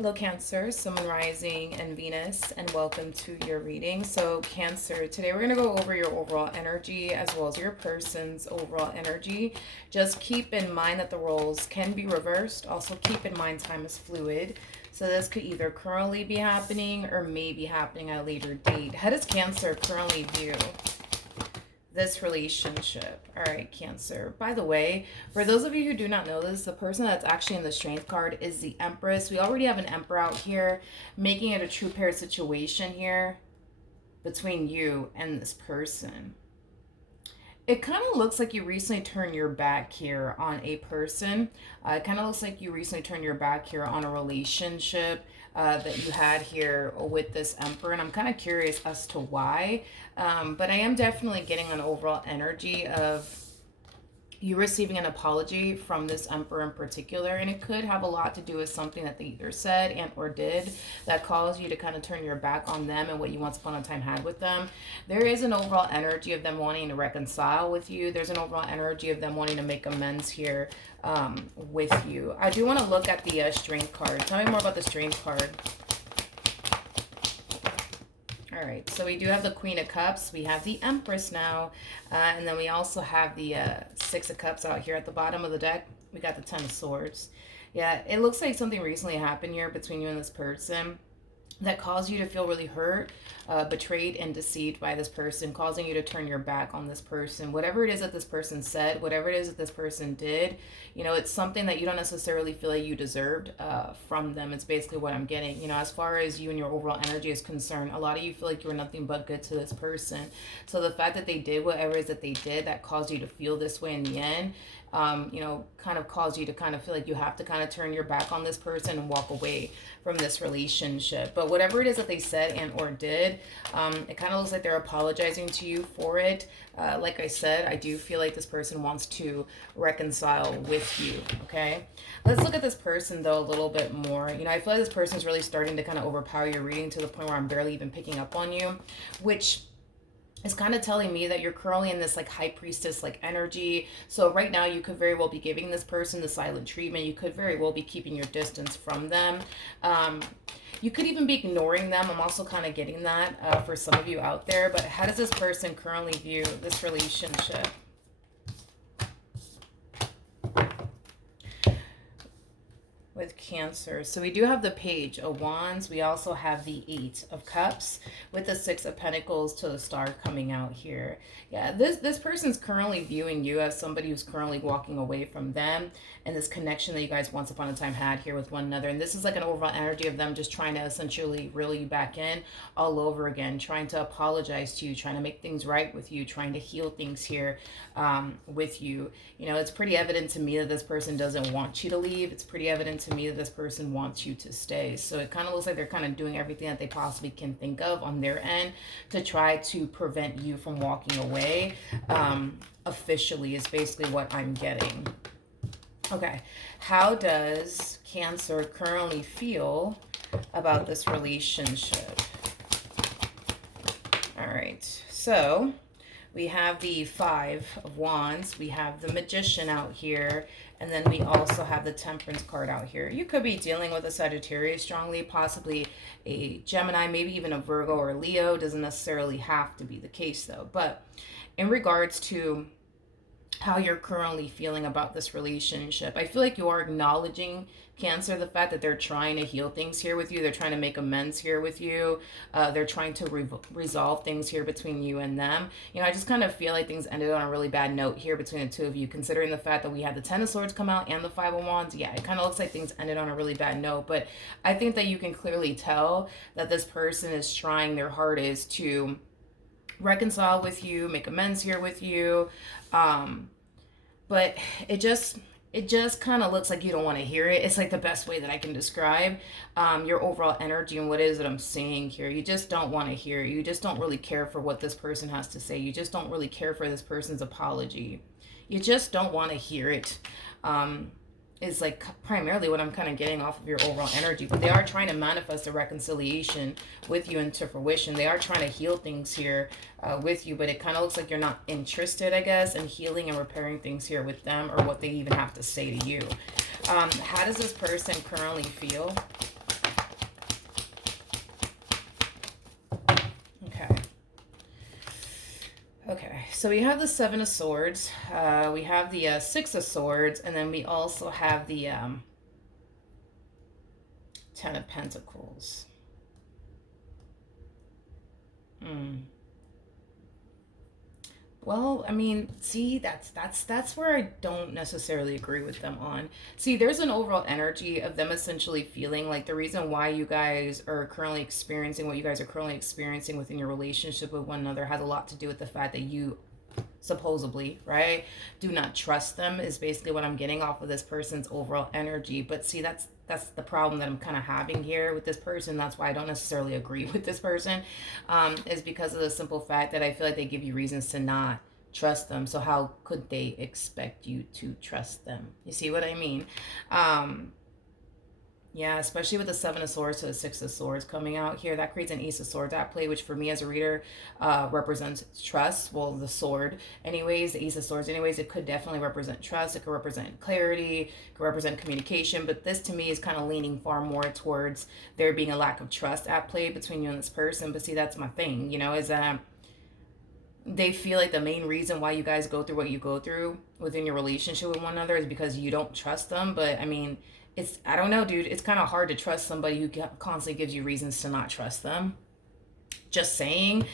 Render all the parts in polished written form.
Hello, Cancer, Sun, Rising, and Venus, and welcome to your reading. So, Cancer, today we're going to go over your overall energy as well as your person's overall energy. Just keep in mind that the roles can be reversed. Also, keep in mind time is fluid. So, this could either currently be happening or may be happening at a later date. How does Cancer currently view this relationship? All right, Cancer. By the way, for those of you who do not know this, the person that's actually in the Strength card is the Empress. We already have an Emperor out here, making it a true pair situation here between you and this person. It kind of looks like you recently turned your back here on a person. It kind of looks like you recently turned your back here on a relationship that you had here with this Emperor. And I'm kind of curious as to why. But I am definitely getting an overall energy of you receiving an apology from this Emperor in particular, and it could have a lot to do with something that they either said and or did that caused you to kind of turn your back on them and what you once upon a time had with them. There is an overall energy of them wanting to reconcile with you. There's an overall energy of them wanting to make amends here with you. I do want to look at the Strength card. Tell me more about the Strength card. All right, so we do have the Queen of Cups. We have the Empress now. And then we also have the Six of Cups out here at the bottom of the deck. We got the Ten of Swords. Yeah, it looks like something recently happened here between you and this person that caused you to feel really hurt, betrayed, and deceived by this person, causing you to turn your back on this person. Whatever it is that this person said, whatever it is that this person did, you know, it's something that you don't necessarily feel like you deserved from them. It's basically what I'm getting. You know, as far as you and your overall energy is concerned, a lot of you feel like you were nothing but good to this person. So the fact that they did whatever it is that they did that caused you to feel this way in the end, you know, kind of caused you to kind of feel like you have to kind of turn your back on this person and walk away from this relationship. But whatever it is that they said and or did, it kind of looks like they're apologizing to you for it. Like I said, I do feel like this person wants to reconcile with you, okay? Let's look at this person, though, a little bit more. You know, I feel like this person is really starting to kind of overpower your reading to the point where I'm barely even picking up on you, which it's kind of telling me that you're currently in this like high priestess like energy. So right now you could very well be giving this person the silent treatment. You could very well be keeping your distance from them. You could even be ignoring them. I'm also kind of getting that for some of you out there. But how does this person currently view this relationship? With Cancer. So we do have the Page of Wands. We also have the Eight of Cups with the Six of Pentacles to the Star coming out here. Yeah, this person's currently viewing you as somebody who's currently walking away from them and this connection that you guys once upon a time had here with one another. And this is like an overall energy of them just trying to essentially reel you back in all over again, trying to apologize to you, trying to make things right with you, trying to heal things here with you. You know, it's pretty evident to me that this person doesn't want you to leave. It's pretty evident to me that this person wants you to stay. So it kind of looks like they're kind of doing everything that they possibly can think of on their end to try to prevent you from walking away. Officially is basically what I'm getting. Okay, how does Cancer currently feel about this relationship? All right, so we have the Five of Wands, we have the Magician out here, and then we also have the Temperance card out here. You could be dealing with a Sagittarius strongly, possibly a Gemini, maybe even a Virgo or Leo. Doesn't necessarily have to be the case though. But in regards to how you're currently feeling about this relationship, I feel like you are acknowledging, Cancer, the fact that they're trying to heal things here with you. They're trying to make amends here with you. They're trying to resolve things here between you and them. You know, I just kind of feel like things ended on a really bad note here between the two of you, considering the fact that we had the Ten of Swords come out and the Five of Wands. Yeah, it kind of looks like things ended on a really bad note. But I think that you can clearly tell that this person is trying their hardest to reconcile with you, make amends here with you. But it just kind of looks like you don't want to hear it. It's like the best way that I can describe your overall energy and what it is that I'm seeing here. You just don't want to hear it. You just don't really care for what this person has to say. You just don't really care for this person's apology. You just don't want to hear it. Is like primarily what I'm kind of getting off of your overall energy. But they are trying to manifest a reconciliation with you into fruition. They are trying to heal things here with you, but it kind of looks like you're not interested, I guess, in healing and repairing things here with them or what they even have to say to you. How does this person currently feel So we have the Seven of Swords, we have the Six of Swords, and then we also have the Ten of Pentacles. Well, I mean, see, that's where I don't necessarily agree with them on. See, there's an overall energy of them essentially feeling like the reason why you guys are currently experiencing what you guys are currently experiencing within your relationship with one another has a lot to do with the fact that you supposedly, right, do not trust them, is basically what I'm getting off of this person's overall energy. But see, that's the problem that I'm kind of having here with this person. That's why I don't necessarily agree with this person, is because of the simple fact that I feel like they give you reasons to not trust them. So how could they expect you to trust them? You see what I mean? Yeah, especially with the Seven of Swords to the Six of Swords coming out here, that creates an Ace of Swords at play, which for me as a reader represents trust. Well, the sword, anyways, the Ace of Swords, anyways, it could definitely represent trust. It could represent clarity. It could represent communication. But this to me is kind of leaning far more towards there being a lack of trust at play between you and this person. But see, that's my thing, you know, is that they feel like the main reason why you guys go through what you go through within your relationship with one another is because you don't trust them. But I mean, I don't know, dude. It's kind of hard to trust somebody who constantly gives you reasons to not trust them. Just saying.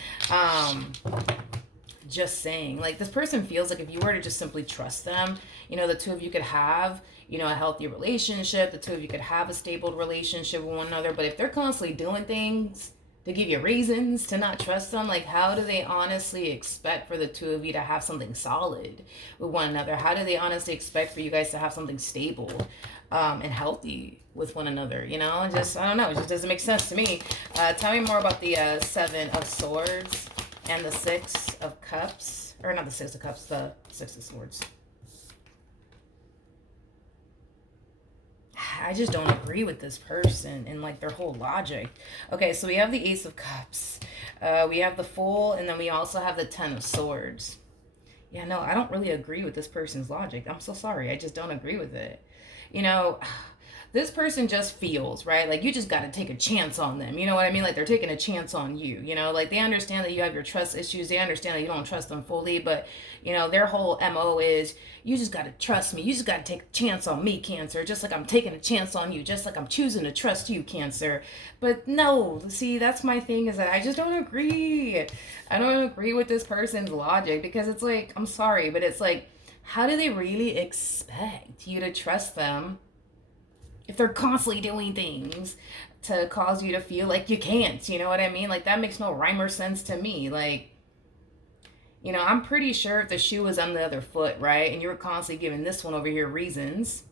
Just saying. Like, this person feels like if you were to just simply trust them, you know, the two of you could have, you know, a healthy relationship. The two of you could have a stable relationship with one another. But if they're constantly doing things to give you reasons to not trust them, like, how do they honestly expect for the two of you to have something solid with one another? How do they honestly expect for you guys to have something stable and healthy with one another? You know, just, I don't know, it just doesn't make sense to me. Tell me more about the Seven of Swords and the Six of Cups, or not the Six of Cups, the Six of Swords. I just don't agree with this person and like their whole logic. Okay, so we have the Ace of Cups, we have the Fool, and then we also have the Ten of Swords. Yeah, no, I don't really agree with this person's logic. I'm so sorry. I just don't agree with it. You know, this person just feels, right? Like, you just got to take a chance on them. You know what I mean? Like, they're taking a chance on you. You know, like, they understand that you have your trust issues. They understand that you don't trust them fully. But, you know, their whole MO is, you just got to trust me. You just got to take a chance on me, Cancer. Just like I'm taking a chance on you. Just like I'm choosing to trust you, Cancer. But no, see, that's my thing, is that I just don't agree. I don't agree with this person's logic, because it's like, I'm sorry, but it's like, how do they really expect you to trust them if they're constantly doing things to cause you to feel like you can't? You know what I mean? Like, that makes no rhyme or sense to me. Like, you know, I'm pretty sure if the shoe was on the other foot, right, and you were constantly giving this one over here reasons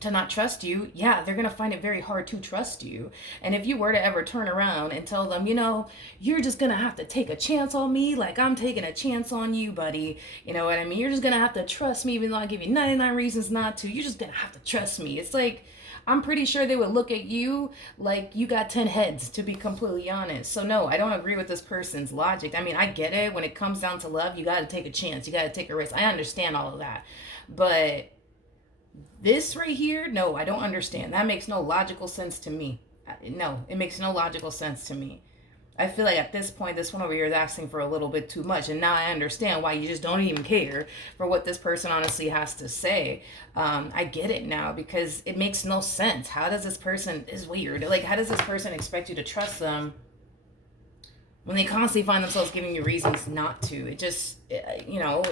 to not trust you, yeah, they're going to find it very hard to trust you. And if you were to ever turn around and tell them, you know, you're just going to have to take a chance on me like I'm taking a chance on you, buddy. You know what I mean? You're just going to have to trust me even though I give you 99 reasons not to. You're just going to have to trust me. It's like, I'm pretty sure they would look at you like you got 10 heads, to be completely honest. So no, I don't agree with this person's logic. I mean, I get it. When it comes down to love, you got to take a chance. You got to take a risk. I understand all of that. But this right here, no, I don't understand. That makes no logical sense to me. No, it makes no logical sense to me. I feel like at this point, this one over here is asking for a little bit too much. And now I understand why you just don't even care for what this person honestly has to say. I get it now, because it makes no sense. How does this person, is weird. Like, how does this person expect you to trust them when they constantly find themselves giving you reasons not to? It just, you know,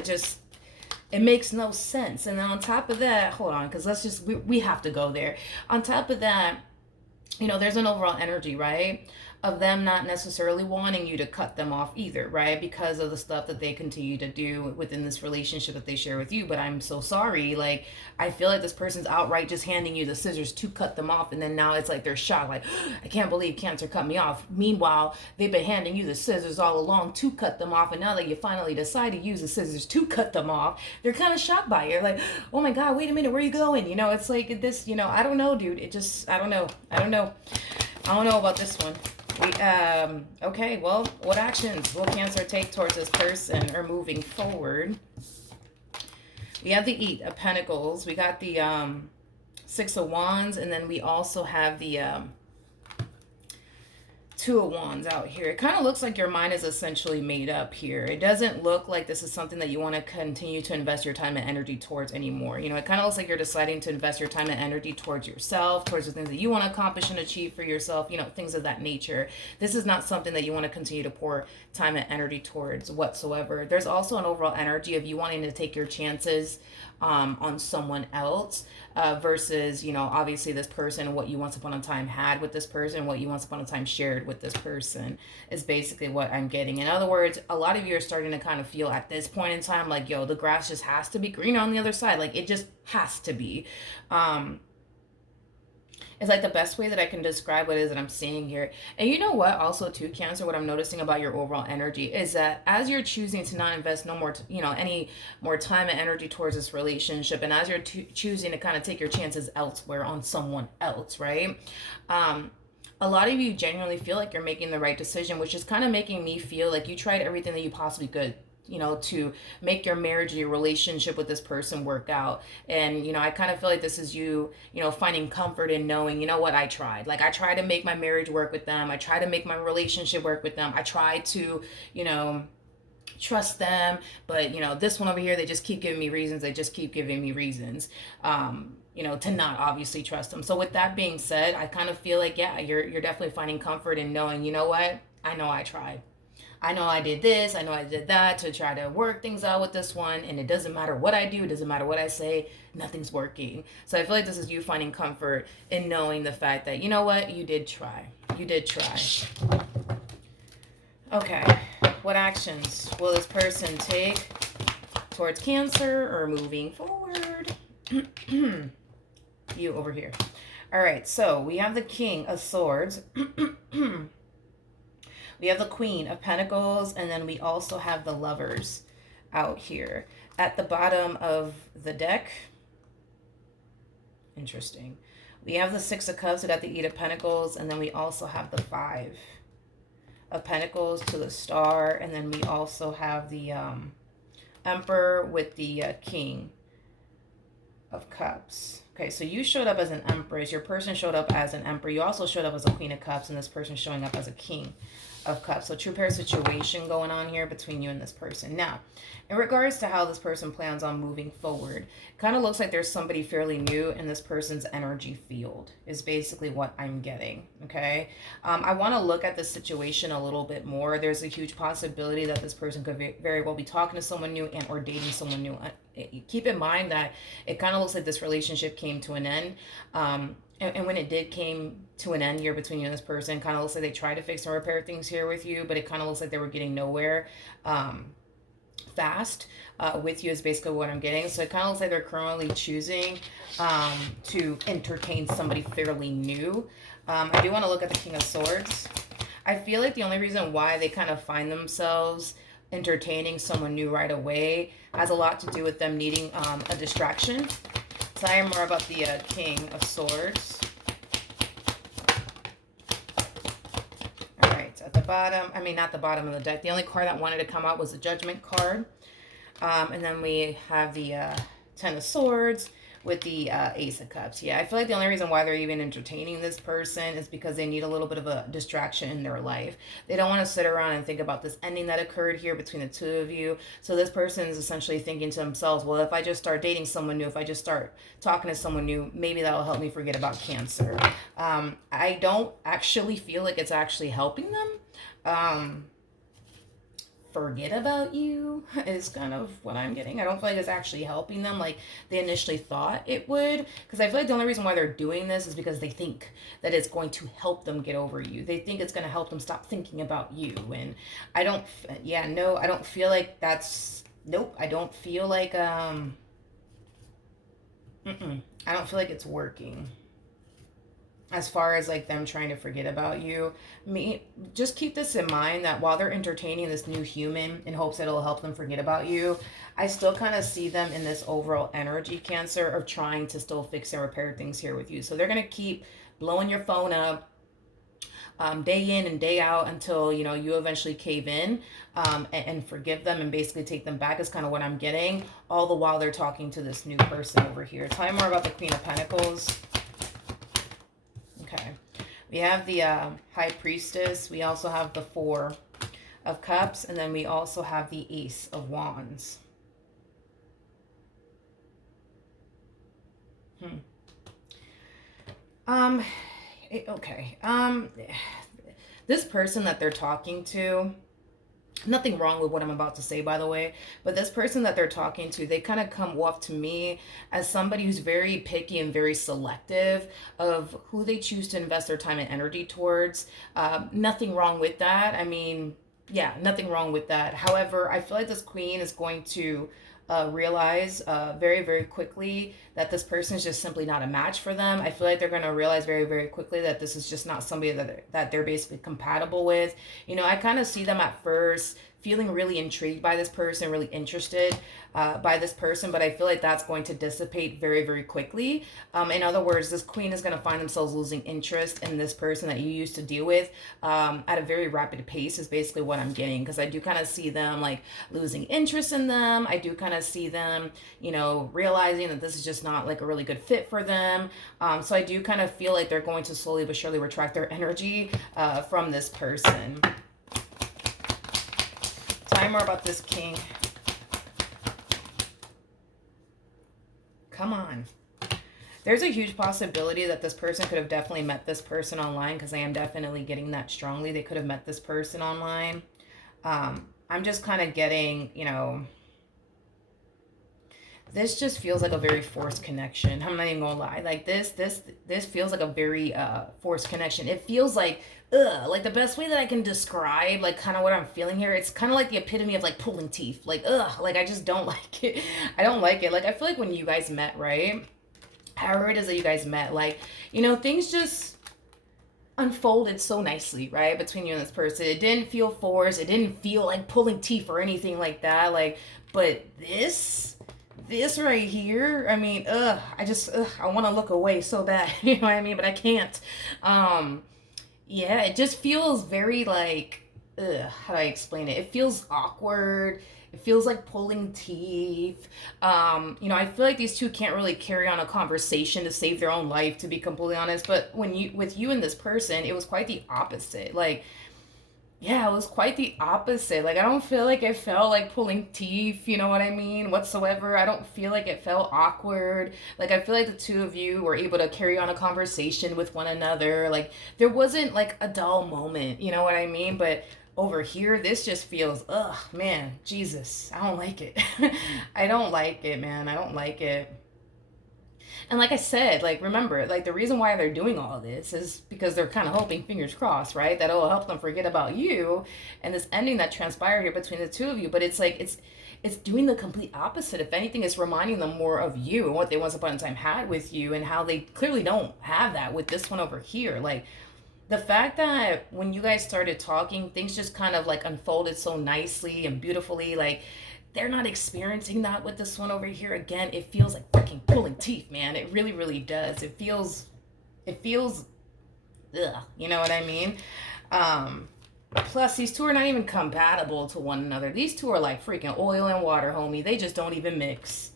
it makes no sense. And then on top of that, hold on, because we have to go there. On top of that, you know, there's an overall energy, right, of them not necessarily wanting you to cut them off either, right, because of the stuff that they continue to do within this relationship that they share with you. But I'm so sorry, like, I feel like this person's outright just handing you the scissors to cut them off, and then now it's like they're shocked, like, I can't believe Cancer cut me off. Meanwhile, they've been handing you the scissors all along to cut them off, and now that you finally decide to use the scissors to cut them off, they're kind of shocked by it, like, oh my god, wait a minute, where are you going? You know, it's like this, you know, I don't know, dude. It just, I don't know about this one. Okay, well, what actions will Cancer take towards this person or moving forward? We have the Eight of Pentacles. We got the Six of Wands, and then we also have the Two of Wands out here. It kind of looks like your mind is essentially made up here. It doesn't look like this is something that you want to continue to invest your time and energy towards anymore. You know, it kind of looks like you're deciding to invest your time and energy towards yourself, towards the things that you want to accomplish and achieve for yourself, you know, things of that nature. This is not something that you want to continue to pour time and energy towards whatsoever. There's also an overall energy of you wanting to take your chances on someone else versus, you know, obviously this person, what you once upon a time had with this person, what you once upon a time shared with this person is basically what I'm getting. In other words, a lot of you are starting to kind of feel at this point in time like, yo, the grass just has to be greener on the other side. Like, it just has to be. It's like the best way that I can describe what it is that I'm seeing here. And you know what? Also, too, Cancer, what I'm noticing about your overall energy is that as you're choosing to not invest no more, you know, any more time and energy towards this relationship, and as you're choosing to kind of take your chances elsewhere on someone else, right? A lot of you genuinely feel like you're making the right decision, which is kind of making me feel like you tried everything that you possibly could, you know, to make your marriage, your relationship with this person work out. And, you know, I kind of feel like this is you, you know, finding comfort in knowing, you know what, I tried. Like, I tried to make my marriage work with them. I tried to make my relationship work with them. I tried to, you know, trust them. But, you know, this one over here, they just keep giving me reasons. They just keep giving me reasons, you know, to not obviously trust them. So with that being said, I kind of feel like, yeah, you're definitely finding comfort in knowing, you know what, I know I tried. I know I did this, I know I did that to try to work things out with this one, and it doesn't matter what I do, it doesn't matter what I say, nothing's working. So I feel like this is you finding comfort in knowing the fact that, you know what, you did try. You did try. Okay, what actions will this person take towards Cancer or moving forward? You over here. All right, so we have the King of Swords. We have the Queen of Pentacles, and then we also have the Lovers out here. At the bottom of the deck, interesting, we have the Six of Cups, we got the Eight of Pentacles, and then we also have the Five of Pentacles to the Star, and then we also have the Emperor with the King of Cups. Okay, so you showed up as an Empress. Your person showed up as an Emperor. You also showed up as a Queen of Cups, and this person showing up as a King of Cups. So true pair situation going on here between you and this person. Now, in regards to how this person plans on moving forward, kind of looks like there's somebody fairly new in this person's energy field is basically what I'm getting. Okay, I want to look at this situation a little bit more. There's a huge possibility that this person could very well be talking to someone new and or dating someone new. Keep in mind that it kind of looks like this relationship came to an end. And when it did came to an end here between you and this person, kind of looks like they tried to fix and repair things here with you, but it kind of looks like they were getting nowhere fast with you is basically what I'm getting. So it kind of looks like they're currently choosing to entertain somebody fairly new. I do want to look at the King of Swords. I feel like the only reason why they kind of find themselves entertaining someone new right away has a lot to do with them needing a distraction. Tell you more about the King of Swords. All right, at the bottom, I mean, not the bottom of the deck. The only card that wanted to come out was the Judgment card. And then we have the Ten of Swords with the Ace of Cups. Yeah, I feel like the only reason why they're even entertaining this person is because they need a little bit of a distraction in their life. They don't want to sit around and think about this ending that occurred here between the two of you. So this person is essentially thinking to themselves, well, if I just start dating someone new, if I just start talking to someone new, maybe that'll help me forget about Cancer. I don't actually feel like it's actually helping them. Forget about you is kind of what I'm getting. I don't feel like it's actually helping them like they initially thought it would, because I feel like the only reason why they're doing this is because they think that it's going to help them get over you. They think it's going to help them stop thinking about you. And I don't, I don't feel like that's, nope, I don't feel like, I don't feel like it's working. As far as like them trying to forget about you, just keep this in mind that while they're entertaining this new human in hopes that it'll help them forget about you, I still kind of see them in this overall energy, Cancer, of trying to still fix and repair things here with you. So they're going to keep blowing your phone up day in and day out until, you know, you eventually cave in and forgive them and basically take them back is kind of what I'm getting, all the while they're talking to this new person over here. Tell me more about the Queen of Pentacles. Okay. We have the High Priestess. We also have the Four of Cups. And then we also have the Ace of Wands. Um, okay. This person that they're talking to, nothing wrong with what I'm about to say, by the way, but this person that they're talking to, they kind of come off to me as somebody who's very picky and very selective of who they choose to invest their time and energy towards. Nothing wrong with that. I mean, yeah, nothing wrong with that. However, I feel like this queen is going to realize very, very quickly that this person is just simply not a match for them. I feel like they're going to realize very, very quickly that this is just not somebody that they're basically compatible with. You know, I kind of see them at first feeling really intrigued by this person, really interested by this person, but I feel like that's going to dissipate very, very quickly. In other words, this queen is going to find themselves losing interest in this person that you used to deal with at a very rapid pace, is basically what I'm getting, because I do kind of see them like losing interest in them. I do kind of see them, you know, realizing that this is just not like a really good fit for them. So I do kind of feel like they're going to slowly but surely retract their energy from this person. Tell me more about this king. Come on. There's a huge possibility that this person could have definitely met this person online, because I am definitely getting that strongly. They could have met this person online. I'm just kind of getting, you know, this just feels like a very forced connection. I'm not even gonna lie. Like this feels like a very forced connection. It feels like like the best way that I can describe like kind of what I'm feeling here, it's kind of like the epitome of like pulling teeth. Like like I just don't like it. I don't like it. Like I feel like when you guys met, right? However it is that you guys met, like, you know, things just unfolded so nicely, right, between you and this person. It didn't feel forced. It didn't feel like pulling teeth or anything like that. Like, but this right here, I mean, I want to look away so bad, you know what I mean, but I can't. Yeah, it just feels very like, how do I explain it? It feels awkward. It feels like pulling teeth. You know, I feel like these two can't really carry on a conversation to save their own life, to be completely honest. But with you and this person, it was quite the opposite. Like, yeah, it was quite the opposite. Like, I don't feel like it felt like pulling teeth, you know what I mean, whatsoever. I don't feel like it felt awkward. Like, I feel like the two of you were able to carry on a conversation with one another. Like, there wasn't like a dull moment, you know what I mean? But over here, this just feels, man, Jesus, I don't like it. I don't like it, man. I don't like it. And like I said, like remember, like the reason why they're doing all of this is because they're kind of hoping, fingers crossed, right, that it'll help them forget about you and this ending that transpired here between the two of you. But it's like it's doing the complete opposite. If anything, it's reminding them more of you and what they once upon a time had with you, and how they clearly don't have that with this one over here. Like the fact that when you guys started talking, things just kind of like unfolded so nicely and beautifully. Like they're not experiencing that with this one over here. Again, it feels like freaking pulling teeth, man. It really, really does. It feels, you know what I mean? Plus, these two are not even compatible to one another. These two are like freaking oil and water, homie. They just don't even mix.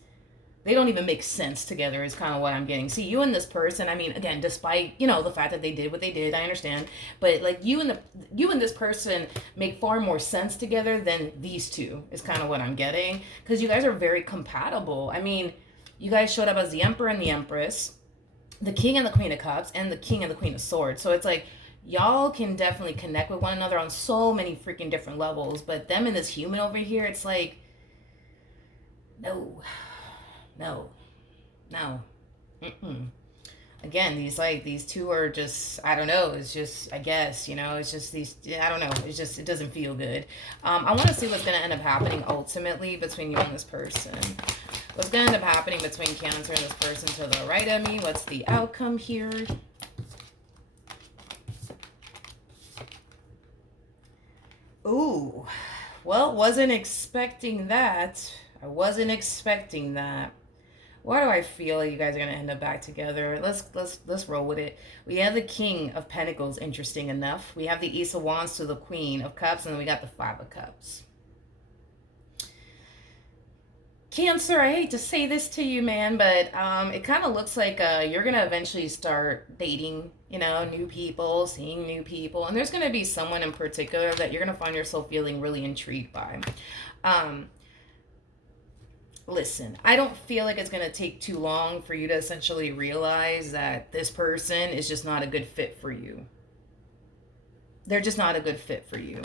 They don't even make sense together, is kind of what I'm getting. See, you and this person, I mean, again, despite, you know, the fact that they did what they did, I understand, but like you and this person make far more sense together than these two, is kind of what I'm getting, because you guys are very compatible. I mean, you guys showed up as the Emperor and the Empress, the King and the Queen of Cups, and the King and the Queen of Swords. So it's like y'all can definitely connect with one another on so many freaking different levels, but them and this human over here, it's like, no. No, no. Mm-mm. Again, these two are just, I don't know. It's just, I guess, you know, it's just these, I don't know. It's just, it doesn't feel good. I want to see what's going to end up happening ultimately between you and this person. What's going to end up happening between Cancer and this person to the right of me? What's the outcome here? Ooh, well, wasn't expecting that. I wasn't expecting that. Why do I feel like you guys are gonna end up back together? Let's roll with it. We have the King of Pentacles, interesting enough. We have the Ace of Wands to the Queen of Cups, and then we got the Five of Cups. Cancer, I hate to say this to you, man, but it kind of looks like you're gonna eventually start dating you know, new people, seeing new people. And there's going to be someone in particular that you're going to find yourself feeling really intrigued by. Um, Listen, I don't feel like it's going to take too long for you to essentially realize that this person is just not a good fit for you. They're just not a good fit for you.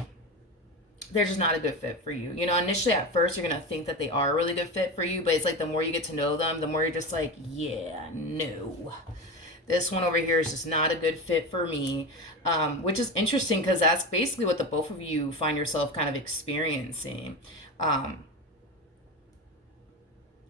They're just not a good fit for you. You know, initially at first you're going to think that they are a really good fit for you, but it's like the more you get to know them, the more you're just like, yeah, no. This one over here is just not a good fit for me, which is interesting because that's basically what the both of you find yourself kind of experiencing. Um,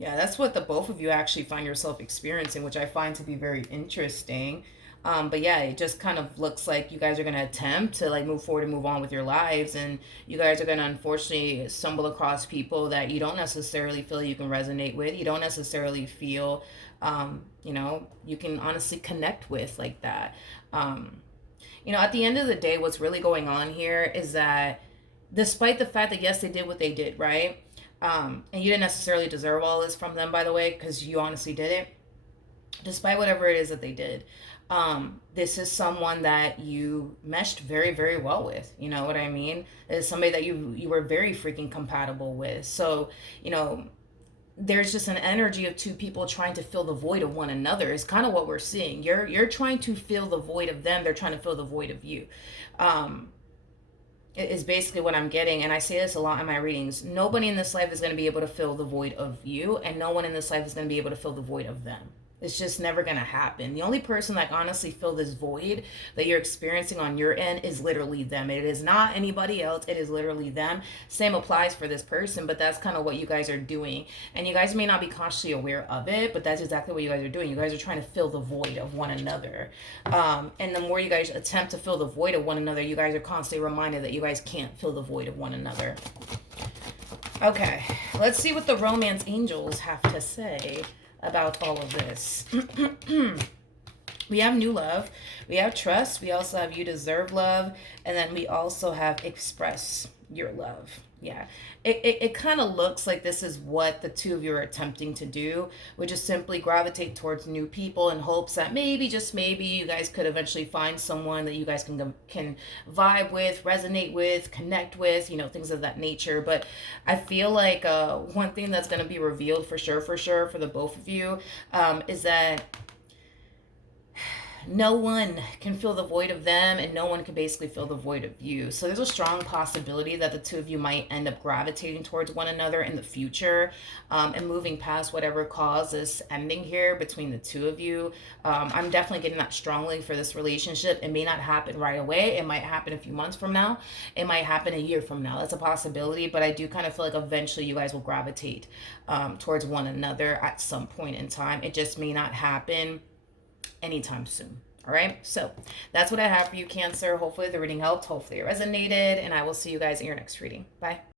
Yeah, that's what the both of you actually find yourself experiencing, which I find to be very interesting. But yeah, it just kind of looks like you guys are going to attempt to like move forward and move on with your lives. And you guys are going to unfortunately stumble across people that you don't necessarily feel you can resonate with. You don't necessarily feel, you know, you can honestly connect with like that. Um, you know, at the end of the day, what's really going on here is that despite the fact that, yes, they did what they did, right? And you didn't necessarily deserve all this from them, by the way, because you honestly did it. Despite whatever it is that they did, this is someone that you meshed very, very well with. You know what I mean? It's somebody that you were very freaking compatible with. So, you know, there's just an energy of two people trying to fill the void of one another is kind of what we're seeing. You're trying to fill the void of them. They're trying to fill the void of you. Um, is basically what I'm getting. And I say this a lot in my readings. Nobody in this life is going to be able to fill the void of you, and no one in this life is going to be able to fill the void of them. It's just never going to happen. The only person that honestly fill this void that you're experiencing on your end is literally them. It is not anybody else. It is literally them. Same applies for this person, but that's kind of what you guys are doing. And you guys may not be consciously aware of it, but that's exactly what you guys are doing. You guys are trying to fill the void of one another. And the more you guys attempt to fill the void of one another, you guys are constantly reminded that you guys can't fill the void of one another. Okay, let's see what the romance angels have to say about all of this. We have new love, we have trust, we also have you deserve love, and then we also have express your love. Yeah, it kind of looks like this is what the two of you are attempting to do, which is simply gravitate towards new people in hopes that maybe, just maybe, you guys could eventually find someone that you guys can vibe with, resonate with, connect with, you know, things of that nature. But I feel like one thing that's going to be revealed for sure, for the both of you, is that no one can fill the void of them, and no one can basically fill the void of you. So there's a strong possibility that the two of you might end up gravitating towards one another in the future, and moving past whatever caused this ending here between the two of you. I'm definitely getting that strongly for this relationship. It may not happen right away. It might happen a few months from now. It might happen a year from now. That's a possibility, but I do kind of feel like eventually you guys will gravitate towards one another at some point in time. It just may not happen anytime soon. All right, so that's what I have for you, Cancer. Hopefully the reading helped, hopefully it resonated, and I will see you guys in your next reading. Bye.